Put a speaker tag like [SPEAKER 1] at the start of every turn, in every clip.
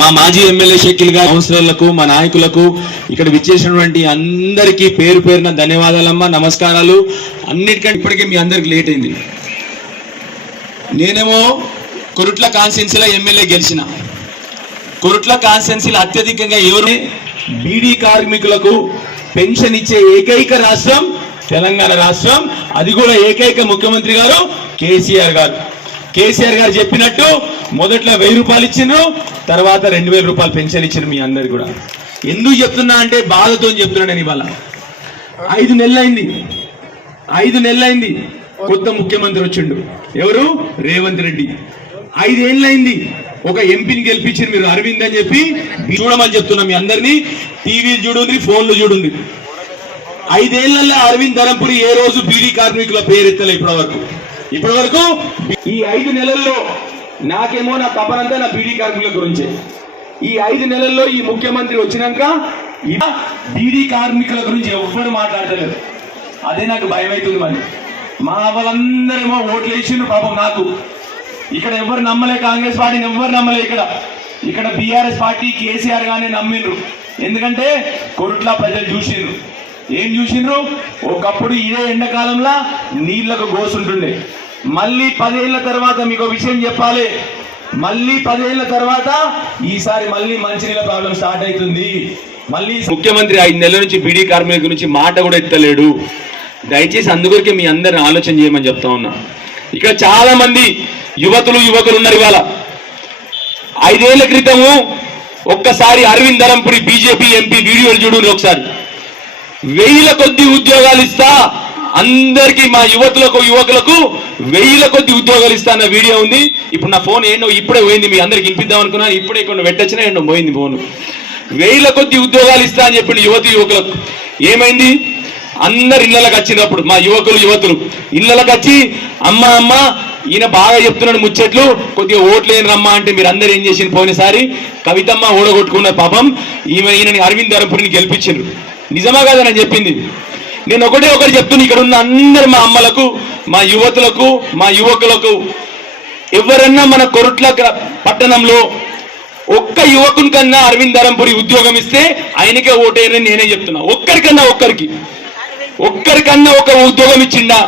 [SPEAKER 1] మా మాజీ ఎమ్మెల్యే షకిల్ గారి కౌన్సిలర్లకు మా నాయకులకు ఇక్కడ విచ్చేసినటువంటి అందరికీ పేరు పేరున ధన్యవాదాలమ్మా నమస్కారాలు. అన్నిటికంటే ఇప్పటికే మీ అందరికి లేట్ అయింది. నేనేమో కొరుట్ల కాన్స్టిట్యున్సీలో ఎమ్మెల్యే గెలిచిన. కొరుట్ల కాన్స్టిట్యున్సీలో అత్యధికంగా ఎవరు? బీడీ కార్మికులకు పెన్షన్ ఇచ్చే ఏకైక రాష్ట్రం తెలంగాణ రాష్ట్రం. అది కూడా ఏకైక ముఖ్యమంత్రి గారు కేసీఆర్ గారు. కేసీఆర్ గారు చెప్పినట్టు మొదట్లో వెయ్యి రూపాయలు ఇచ్చిండ్రు తర్వాత రెండు వేల రూపాయలు పెన్షన్ ఇచ్చిండ్రు మీ అందరు కూడా. ఎందుకు చెప్తున్నా అంటే బాధతో చెప్తున్నా నేను ఇవాళ. ఐదు నెలలైంది. ఐదు నెలలైంది. కొత్త ముఖ్యమంత్రి వచ్చిండు. ఎవరు? రేవంత్ రెడ్డి. ఐదేళ్ళైంది ఒక ఎంపీని గెలిపించింది మీరు అరవింద్ అని చెప్పి చూడమని చెప్తున్నా మీ అందరినీ. టీవీలు చూడుంది ఫోన్లు చూడుంది. ఐదేళ్ళలో అరవింద్ ధరంపురి ఏ రోజు బీడీ కార్మికుల పేరెత్తలే ఇప్పటి వరకు ఇప్పటి వరకు ఈ ఐదు నెలల్లో నాకేమో నా తపనంతా నా బీడీ కార్మికుల గురించే. ఈ ఐదు నెలల్లో ఈ ముఖ్యమంత్రి వచ్చినాక బీడీ కార్మికుల గురించి ఎవ్వరు మాట్లాడతలేదు. అదే నాకు భయం అవుతుంది మరి. మా వాళ్ళందరేమో ఓట్లు వేసిండ్రు పాపం నాకు. ఇక్కడ ఎవరు నమ్మలే కాంగ్రెస్ పార్టీని ఎవ్వరు నమ్మలే ఇక్కడ. ఇక్కడ బీఆర్ఎస్ పార్టీ కేసీఆర్ గానే నమ్మిండ్రు. ఎందుకంటే కొరుట్ల ప్రజలు చూసిండ్రు. ఏం చూసిండ్రు? ఒకప్పుడు ఇదే ఎండాకాలంలో నీళ్ళకు గోసుంటుండే. మళ్ళీ పదేళ్ళ తర్వాత మీకు విషయం చెప్పాలి. మళ్ళీ పదేళ్ళ తర్వాత ఈసారి మళ్ళీ మంచినీళ్ళ ప్రాబ్లం స్టార్ట్ అవుతుంది మళ్ళీ ముఖ్యమంత్రి ఐదు నెలల నుంచి బీడీ కార్మికుల గురించి మాట కూడా ఎత్తలేడు. దయచేసి అందుకొరకే మీ అందరిని ఆలోచన చేయమని చెప్తా ఉన్నా. ఇక్కడ చాలా మంది యువతులు యువకులు ఉన్నారు ఇవాళ. ఐదేళ్ళ క్రితము ఒక్కసారి అరవింద్ ధరంపురి బీజేపీ ఎంపీ వీడియోలు చూడండి ఒకసారి. వెయ్యిల కొద్ది ఉద్యోగాలు ఇస్తా. అందరికి మా యువతులకు యువకులకు వెయ్యిల కొద్ది ఉద్యోగాలు ఇస్తా అన్న వీడియో ఉంది. ఇప్పుడు నా ఫోన్ ఏంటో ఇప్పుడే పోయింది మీ అందరికి వినిపిద్దాం అనుకున్నా. ఇప్పుడే కొన్ని పెట్టచ్చినా ఏంటో పోయింది ఫోన్. వెయ్యిల కొద్ది ఉద్యోగాలు ఇస్తా అని చెప్పిన యువతి యువకులకు ఏమైంది? అందరు ఇళ్ళకి వచ్చినప్పుడు మా యువకులు యువతులు ఇళ్ళకి వచ్చి అమ్మ అమ్మ ఈయన బాగా చెప్తున్నాడు ముచ్చట్లు కొద్దిగా ఓట్లేని రమ్మా అంటే మీరు అందరు ఏం చేసిన పోయినసారి? కవితమ్మ ఓడగొట్టుకున్న పాపం ఈమె ఈయనని అరవింద్ ధరపురిని గెలిపించారు నిజమా కాదని చెప్పింది? నేను ఒకటే ఒకటి చెప్తున్నా ఇక్కడ ఉన్న అందరు మా అమ్మలకు మా యువతులకు మా యువకులకు. ఎవరన్నా మన కొరుట్ల పట్టణంలో ఒక్క యువకుని కన్నా అరవింద్ ధరంపురి ఉద్యోగం ఇస్తే ఆయనకే ఓటేయని నేనే చెప్తున్నా. ఒక్కరికన్నా ఒక్కరికి. ఒక్కరికన్నా ఒక ఉద్యోగం ఇచ్చిండా?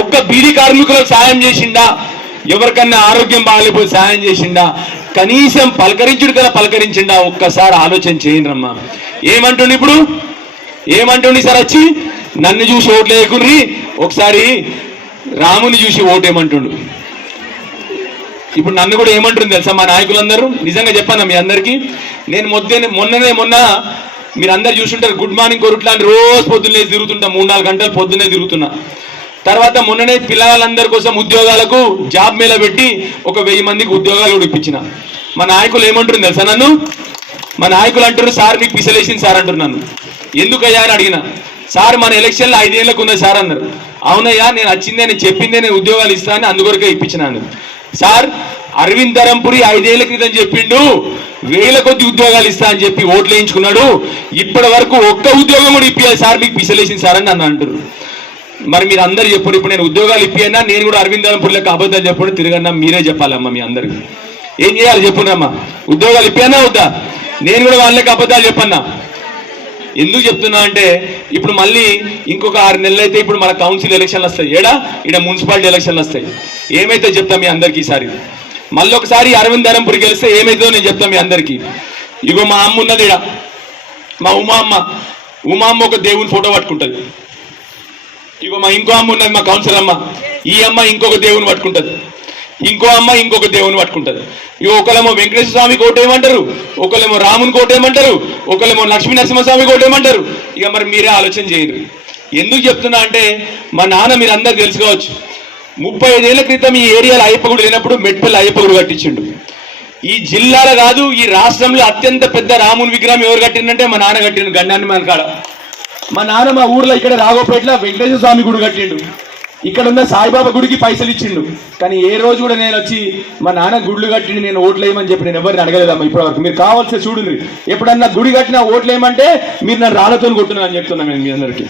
[SPEAKER 1] ఒక్క బీడీ కార్మికులకు సాయం చేసిండా? ఎవరికన్నా ఆరోగ్యం బాగాలేకపోతే సాయం చేసిండా? కనీసం పలకరించుడు కదా పలకరించిండా? ఒక్కసారి ఆలోచన చేయండి రమ్మా ఏమంటుండు ఇప్పుడు? ఏమంటుండి సార్ వచ్చి? నన్ను చూసి ఓట్లు వేయకుర్రి ఒకసారి రాముని చూసి ఓటేమంటుండు ఇప్పుడు నన్ను కూడా ఏమంటుంది తెలుసా మా నాయకులందరూ? నిజంగా చెప్పాను మీ అందరికీ? నేను మొద్దే మొన్ననే మొన్న మీరు అందరు చూసుంటారు గుడ్ మార్నింగ్ కొరుట్లా అని రోజు పొద్దున్నే తిరుగుతుంటా మూడు నాలుగు గంటలు పొద్దున్నే తిరుగుతున్నా. తర్వాత మొన్ననే పిల్లలందరి కోసం ఉద్యోగాలకు జాబ్ మేళ పెట్టి ఒక వెయ్యి మందికి ఉద్యోగాలు ఉడిపించిన ఇప్పించిన. మా నాయకులు ఏమంటారు తెలుసా నన్ను? మా నాయకులు అంటారు సార్ మీకు పిసలేసింది సార్ అంటున్నాను ఎందుకయ్యా అని అడిగిన. సార్ మన ఎలక్షన్లో ఐదేళ్ళకు ఉన్నది సార్ అన్నారు. అవునయ్యా నేను వచ్చిందే నేను చెప్పిందే నేను ఉద్యోగాలు ఇస్తానని అందుకొరకే ఇప్పించినాను సార్ అరవింద్ ధరంపురి ఐదేళ్ళ క్రితం చెప్పిండు వేల కొద్ది ఉద్యోగాలు ఇస్తా అని చెప్పి ఓట్లు వేయించుకున్నాడు. ఇప్పటి వరకు ఒక్క ఉద్యోగం కూడా ఇప్పించాలి సార్ మీకు పిసలేసింది సార్ అని నన్ను అంటారు మరి మీరు అందరు చెప్పండి ఇప్పుడు నేను ఉద్యోగాలు ఇప్పియన్నా నేను కూడా అరవింద్ ధరంపురికి అబద్ధాలు చెప్పడం తిరగన్నా మీరే చెప్పాలమ్మా మీ అందరికి. ఏం చేయాలి చెప్పునమ్మా ఉద్యోగాలు ఇప్పియన్నా వద్దా? నేను కూడా వాళ్ళకి అబద్ధాలు చెప్పన్నా. ఎందుకు చెప్తున్నా అంటే ఇప్పుడు మళ్ళీ ఇంకొక ఆరు నెలలు అయితే ఇప్పుడు మన కౌన్సిల్ ఎలక్షన్లు వస్తాయి. ఏడా? ఇక్కడ మున్సిపాలిటీ ఎలక్షన్లు వస్తాయి. ఏమైతే చెప్తా మీ అందరికీ ఈసారి? మళ్ళీ ఒకసారి అరవింద్ ధరంపూర్ గెలిస్తే ఏమైతుందో నేను చెప్తా మీ అందరికీ. ఇగో మా అమ్మ ఉన్నది ఈడ. మా ఉమా అమ్మ. ఉమా అమ్మ ఒక దేవుని ఫోటో పట్టుకుంటుంది. ఇగో మా ఇంకో అమ్మ ఉన్నది మా కౌన్సిలర్ అమ్మ. ఈ అమ్మ ఇంకొక దేవుని పట్టుకుంటుంది. ఇంకో అమ్మ ఇంకొక దేవుని పట్టుకుంటుంది. ఇక ఒకళ్ళేమో వెంకటేశ్వర స్వామి కోటేయమంటారు ఒకళ్ళేమో రాముని కోటేయమంటారు ఒకళ్ళేమో లక్ష్మీ నరసింహస్వామి కోటేయమంటారు. ఇక మరి మీరే ఆలోచన చేయరు ఎందుకు చెప్తున్నా అంటే మా నాన్న మీరు అందరు తెలుసుకోవచ్చు ముప్పై ఐదేళ్ళ క్రితం ఈ ఏరియాలో అయ్యప్పగుడు లేనప్పుడు మెట్పల్లి అయ్యప్పగుడు కట్టించిండు. ఈ జిల్లాలో కాదు ఈ రాష్ట్రంలో అత్యంత పెద్ద రాముని విగ్రహం ఎవరు కట్టిందంటే మా నాన్న కట్టిండు గండాన్ని మన కాడ. మా నాన్న మా ఊర్లో ఇక్కడ రాఘోపేటలో వెంకటేశ్వర స్వామి గుడి కట్టిండు. ఇక్కడ ఉన్న సాయిబాబా గుడికి పైసలు ఇచ్చిండు. కానీ ఏ రోజు కూడా నేను వచ్చి మా నాన్న గుడ్లు కట్టిండి నేను ఓట్లు వేయమని చెప్పి నేను ఎవరిని అడగలేదమ్మా ఇప్పటివరకు. మీరు కావాల్సి చూడండి ఎప్పుడన్నా గుడి కట్టినా ఓట్లు వేయమంటే మీరు నన్ను రాళ్ళతో కొట్టున్నా అని చెప్తున్నా నేను మీ అందరికీ.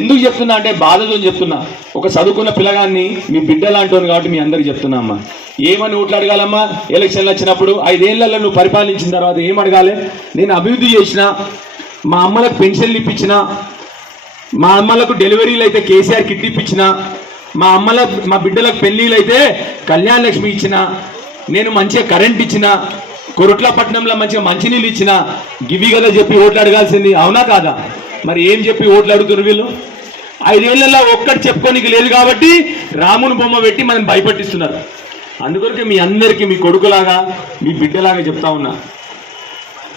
[SPEAKER 1] ఎందుకు చెప్తున్నా అంటే బాధతో చెప్తున్నా. ఒక చదువుకున్న పిల్లగాన్ని మీ బిడ్డ లాంటి కాబట్టి మీ అందరికి చెప్తున్నా అమ్మా. ఏమని ఓట్లు అడగాలమ్మా? ఎలక్షన్లు వచ్చినప్పుడు ఐదేళ్ళలో నువ్వు పరిపాలించిన తర్వాత ఏం అడగాలి? నేను అభివృద్ధి చేసిన మా అమ్మలకు పెన్షన్లు ఇప్పించిన మా అమ్మలకు డెలివరీలు అయితే కేసీఆర్ కిట్ ఇప్పించిన మా అమ్మల మా బిడ్డలకు పెళ్ళిళ్ళు అయితే కళ్యాణ లక్ష్మి ఇచ్చిన నేను మంచిగా కరెంట్ ఇచ్చిన కొరుట్లపట్నంలో మంచిగా మంచినీళ్ళు ఇచ్చిన గివి కదా చెప్పి ఓట్లు అడగాల్సింది అవునా కాదా? మరి ఏం చెప్పి ఓట్లు అడుగుతున్నారు వీళ్ళు? ఐదేళ్ళలో ఒక్కటి చెప్పుకోనికి లేదు కాబట్టి రాముని బొమ్మ పెట్టి మనం భయపట్టిస్తున్నారు. అందుకొరకే మీ అందరికీ మీ కొడుకులాగా మీ బిడ్డలాగా చెప్తా ఉన్నా.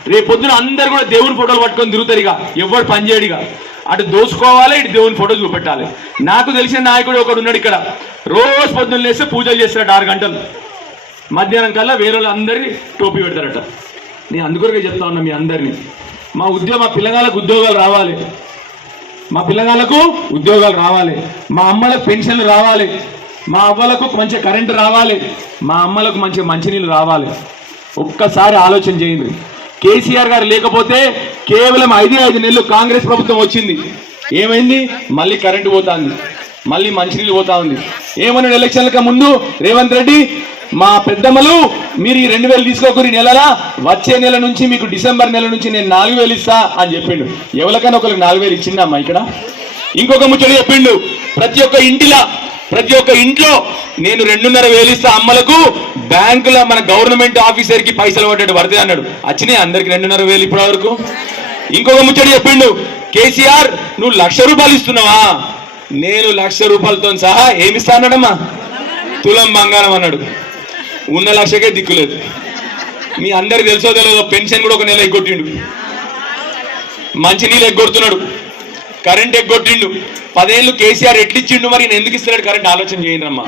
[SPEAKER 1] రేపు పొద్దున అందరు కూడా దేవుని ఫోటోలు పట్టుకొని తిరుగుతారు ఇక. ఎవడు పనిచేయడిగా అటు దోసుకోవాలి ఇటు దేవుని ఫోటో చూపెట్టాలి. నాకు తెలిసిన నాయకుడు ఒకడు ఉన్నాడు ఇక్కడ. రోజు పొద్దున్న లేస్తే పూజలు చేస్తాడు ఆరు గంటలు. మధ్యాహ్నం కల్లా వేరే అందరినీ టోపీ పెడతారట. నేను అందుకొరకే చెప్తా ఉన్నా మీ అందరినీ. మా ఉద్యోగ మా పిల్లగాళ్ళకు ఉద్యోగాలు రావాలి. మా పిల్లగాళ్ళకు ఉద్యోగాలు రావాలి. మా అమ్మలకు పెన్షన్లు రావాలి. మా అవ్వలకు మంచి కరెంటు రావాలి. మా అమ్మలకు మంచి మంచినీళ్ళు రావాలి. ఒక్కసారి ఆలోచన చేయండి. కేసీఆర్ గారు లేకపోతే కేవలం ఐదే ఐదు నెలలు కాంగ్రెస్ ప్రభుత్వం వచ్చింది. ఏమైంది? మళ్ళీ కరెంటు పోతుంది. మళ్ళీ మంచినీళ్ళు పోతా ఉంది ఏమన్నాడు ఎలక్షన్లకు ముందు? రేవంత్ రెడ్డి మా పెద్దమ్మలు మీరు ఈ రెండు వేలు తీసుకోకూరి నెలలా? వచ్చే నెల నుంచి మీకు డిసెంబర్ నెల నుంచి నేను నాలుగు వేలు ఇస్తా అని చెప్పిండు. ఎవరికైనా ఒకరికి నాలుగు వేలు ఇచ్చిందమ్మా ఇక్కడ? ఇంకొక ముచ్చట చెప్పిండు. ప్రతి ఒక్క ఇంటిలా ప్రతి ఒక్క ఇంట్లో నేను రెండున్నర వేలిస్తా అమ్మలకు బ్యాంకులో మన గవర్నమెంట్ ఆఫీసర్కి పైసలు పడ్డట్టు పడితే అన్నాడు. వచ్చినాయి అందరికి రెండున్నర వేలు ఇప్పటి వరకు ఇంకొక ముచ్చట చెప్పిండు కేసీఆర్ నువ్వు లక్ష రూపాయలు ఇస్తున్నావా? నేను లక్ష రూపాయలతో సహా ఏమిస్తా అన్నాడమ్మా? తులం బంగారం అన్నాడు. ఉన్న లక్షకే దిక్కులేదు. మీ అందరికి తెలుసో తెలియదు పెన్షన్ కూడా ఒక నెల ఎగ్గొట్టిండు. మంచినీళ్ళు ఎగ్గొడుతున్నాడు. కరెంట్ ఎగ్గొట్టిండు. పదేళ్ళు కేసీఆర్ ఎట్లిచ్చిండు మరి? నేను ఎందుకు ఇస్తున్నాడు కరెంట్ ఆలోచన చేయండి అమ్మా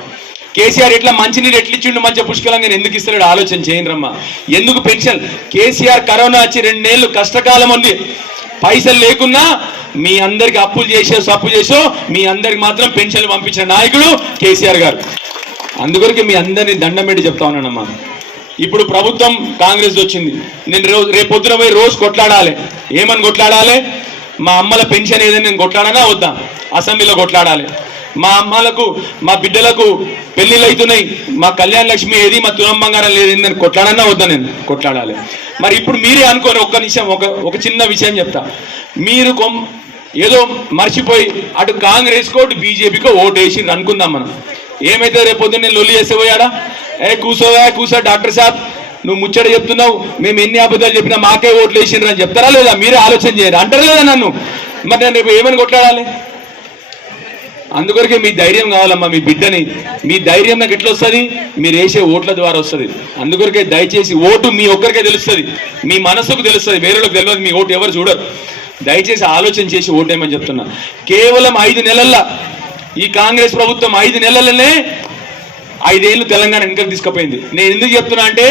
[SPEAKER 1] కేసీఆర్ ఎట్లా మంచినీళ్ళు ఎట్లిచ్చిండు మంచి పుష్కలంగా నేను ఎందుకు ఇస్తున్నాడు ఆలోచన చేయండి రమ్మా ఎందుకు పెన్షన్? కేసీఆర్ కరోనా వచ్చి రెండేళ్ళు కష్టకాలం ఉంది. పైసలు లేకున్నా మీ అందరికి అప్పులు చేసో సప్పు చేసో మీ అందరికి మాత్రం పెన్షన్లు పంపించిన నాయకుడు కేసీఆర్ గారు. అందుకొరకు మీ అందరినీ దండం పెట్టి చెప్తా ఉన్నానమ్మా. ఇప్పుడు ప్రభుత్వం కాంగ్రెస్ వచ్చింది. నేను రోజు రేపు పొద్దున పోయి రోజు కొట్లాడాలి. ఏమని కొట్లాడాలి? మా అమ్మల పెన్షన్ ఏదైనా నేను కొట్లాడానా? వద్దా. అసెంబ్లీలో కొట్లాడాలి. మా అమ్మలకు మా బిడ్డలకు పెళ్ళిళ్ళు అవుతున్నాయి. మా కళ్యాణ లక్ష్మి ఏది మా తులం బంగారం లేదు నేను కొట్లాడన్నా వద్దా నేను? కొట్లాడాలి. మరి ఇప్పుడు మీరే అనుకోని ఒక్క నిమిషం ఒక ఒక చిన్న విషయం చెప్తా. మీరు కొం ఏదో మర్చిపోయి అటు కాంగ్రెస్కో అటు బీజేపీకో ఓటు వేసి అనుకుందాం మనం. ఏమైతే రేపొద్దు నేను లొల్లి చేస్తే పోయాడా? ఏ కూసోవా కూసా డాక్టర్ సాబ్. నువ్వు ముచ్చట చెప్తున్నావు మేము ఎన్ని అబద్ధాలు చెప్పినా మాకే ఓట్లు వేసిండ్రు అని చెప్తారా లేదా? మీరే ఆలోచన చేయరు అంటారు లేదా నన్ను? మరి నేను రేపు ఏమని కొట్లాడాలి? అందుకొరకే మీ ధైర్యం కావాలమ్మా మీ బిడ్డని. మీ ధైర్యం నాకు ఎట్లా వస్తుంది మీరు వేసే ఓట్ల ద్వారా వస్తుంది. అందుకొరకే దయచేసి ఓటు మీ ఒక్కరికే తెలుస్తుంది. మీ మనసుకు తెలుస్తుంది. వేరేలకు తెలియదు మీ ఓటు ఎవరు చూడరు. దయచేసి ఆలోచన చేసి ఓటేయమని చెప్తున్నా. కేవలం ఐదు నెలల్లో ఈ కాంగ్రెస్ ప్రభుత్వం ఐదు నెలలనే ఐదేళ్ళు తెలంగాణ వెనుకకు తీసుకుపోయింది. నేను ఎందుకు చెప్తున్నా అంటే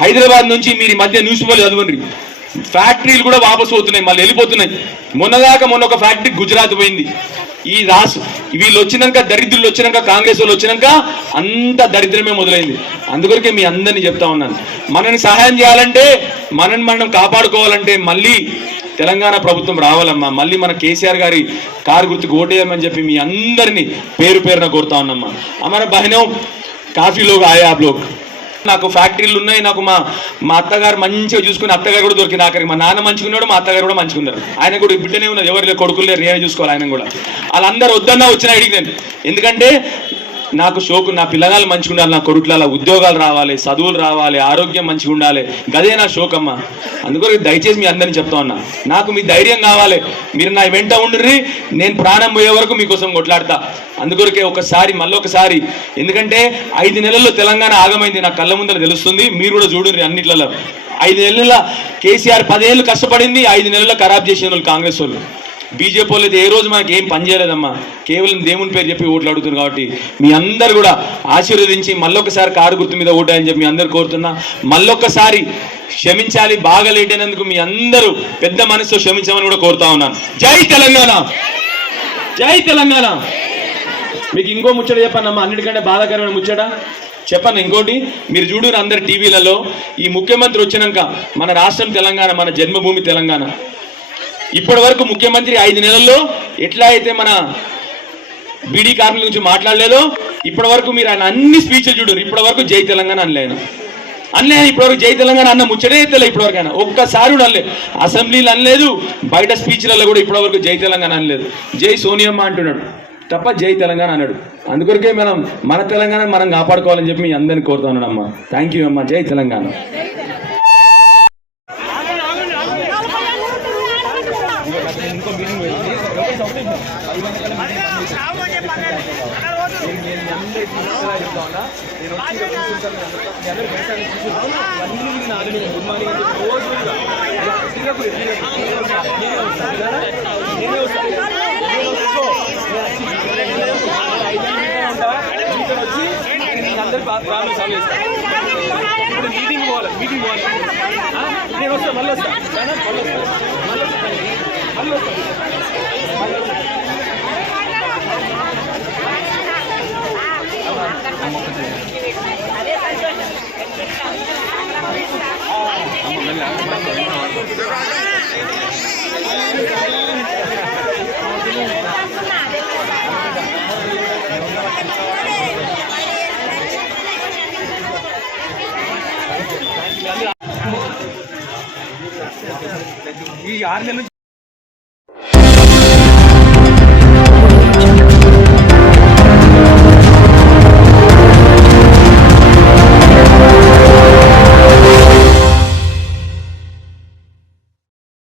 [SPEAKER 1] హైదరాబాద్ నుంచి మీరు ఈ మధ్య న్యూస్ పేపర్లు చదవండి. ఫ్యాక్టరీలు కూడా వాపసు అవుతున్నాయి మళ్ళీ వెళ్ళిపోతున్నాయి. మొన్నదాకా మొన్న ఒక ఫ్యాక్టరీ గుజరాత్ పోయింది. ఈ రాసు వీళ్ళు వచ్చినాక దరిద్రులు వచ్చినాక కాంగ్రెస్ వాళ్ళు వచ్చినాక అంత దరిద్రమే మొదలైంది. అందుకొరకే మీ అందరినీ చెప్తా ఉన్నాను. మనని సహాయం చేయాలంటే మనని మనం కాపాడుకోవాలంటే మళ్ళీ తెలంగాణ ప్రభుత్వం రావాలమ్మా. మళ్ళీ మన కేసీఆర్ గారి కారు గుర్తుకు ఓటేయమని చెప్పి మీ అందరినీ పేరు పేరున కోరుతా ఉన్నామ్మా అమర బహినం కాఫీలో ఆయా బ్లోక్. నాకు ఫ్యాక్టరీలు ఉన్నాయి నాకు మా మా అత్తగారు మంచిగా చూసుకుని అత్తగారు కూడా దొరికింది ఆఖరికి. మా నాన్న మంచిగా ఉన్నాడు మా అత్తగారు కూడా మంచిగా ఉన్నారు. ఆయన కూడా బిడ్డనే ఉన్నారు. ఎవరు కొడుకులు లేరు నేనే చూసుకోవాలి ఆయన కూడా. వాళ్ళందరూ వద్దన్నా వచ్చిన అడిగి నేను ఎందుకంటే నాకు షోకు నా పిల్లగాళ్ళు మంచిగా ఉండాలి నా కొడుకుల ఉద్యోగాలు రావాలి చదువులు రావాలి ఆరోగ్యం మంచిగా ఉండాలి. గదే నా షోకమ్మ. అందుకొరకు దయచేసి మీ అందరిని చెప్తా ఉన్నా. నాకు మీ ధైర్యం కావాలి. మీరు నా వెంట ఉండ్రి నేను ప్రాణం పోయే వరకు మీకోసం కొట్లాడతా. అందుకొరకే ఒకసారి మళ్ళొకసారి ఎందుకంటే ఐదు నెలల్లో తెలంగాణ ఆగమైంది నా కళ్ళ ముందర తెలుస్తుంది. మీరు కూడా చూడండి అన్నిట్లలో. ఐదు నెలల కేసీఆర్ పదేళ్ళు కష్టపడింది ఐదు నెలల్లో ఖరాబ్ చేసిన వాళ్ళు కాంగ్రెస్ వాళ్ళు. బీజేపీ వాళ్ళు అయితే ఏ రోజు మనకి ఏం పని చేయలేదమ్మా. కేవలం దేవుని పేరు చెప్పి ఓట్లు అడుగుతున్నారు కాబట్టి మీ అందరు కూడా ఆశీర్వదించి మళ్ళొకసారి కారు గుర్తు మీద ఓటాయని చెప్పి మీ అందరు కోరుతున్నా. మళ్ళొక్కసారి క్షమించాలి బాగా లేట్ అయినందుకు మీ అందరూ పెద్ద మనసుతో క్షమించమని కూడా కోరుతా ఉన్నాను జై తెలంగాణ! జై తెలంగాణ! మీకు ఇంకో ముచ్చట చెప్పానమ్మా అన్నిటికంటే బాధాకరమైన ముచ్చట. చెప్పాను ఇంకోటి మీరు చూడు అందరు టీవీలలో ఈ ముఖ్యమంత్రి వచ్చినాక మన రాష్ట్రం తెలంగాణ మన జన్మభూమి తెలంగాణ. ఇప్పటి వరకు ముఖ్యమంత్రి ఐదు నెలల్లో ఎట్లా అయితే మన బీడీ కార్మికుల గురించి మాట్లాడలేదో ఇప్పటి వరకు మీరు ఆయన అన్ని స్పీచ్లు చూడరు. ఇప్పటి వరకు జై తెలంగాణ అనలేను అనలే ఇప్పటివరకు జై తెలంగాణ అన్న ముచ్చటే ఎత్తలే ఇప్పటివరకు ఆయన. ఒక్కసారి కూడా అనలేదు అసెంబ్లీలు అనలేదు బయట స్పీచ్లలో కూడా ఇప్పటివరకు జై తెలంగాణ అనలేదు. జై సోనియమ్మ అంటున్నాడు. తప్ప జై తెలంగాణ అన్నాడు అందుకొరకే మనం మన తెలంగాణ మనం కాపాడుకోవాలని చెప్పి మీ అందరిని కోరుతా అమ్మా థ్యాంక్ యూ అమ్మా. జై తెలంగాణ.
[SPEAKER 2] ఇప్పుడు మీటింగ్ పోవాలి మీటింగ్ పోవాలి ఆ? నేను వస్తాను మళ్ళీ వస్తాను మళ్ళీ వస్తాను మళ్ళీ ఈ ఆరు నెలల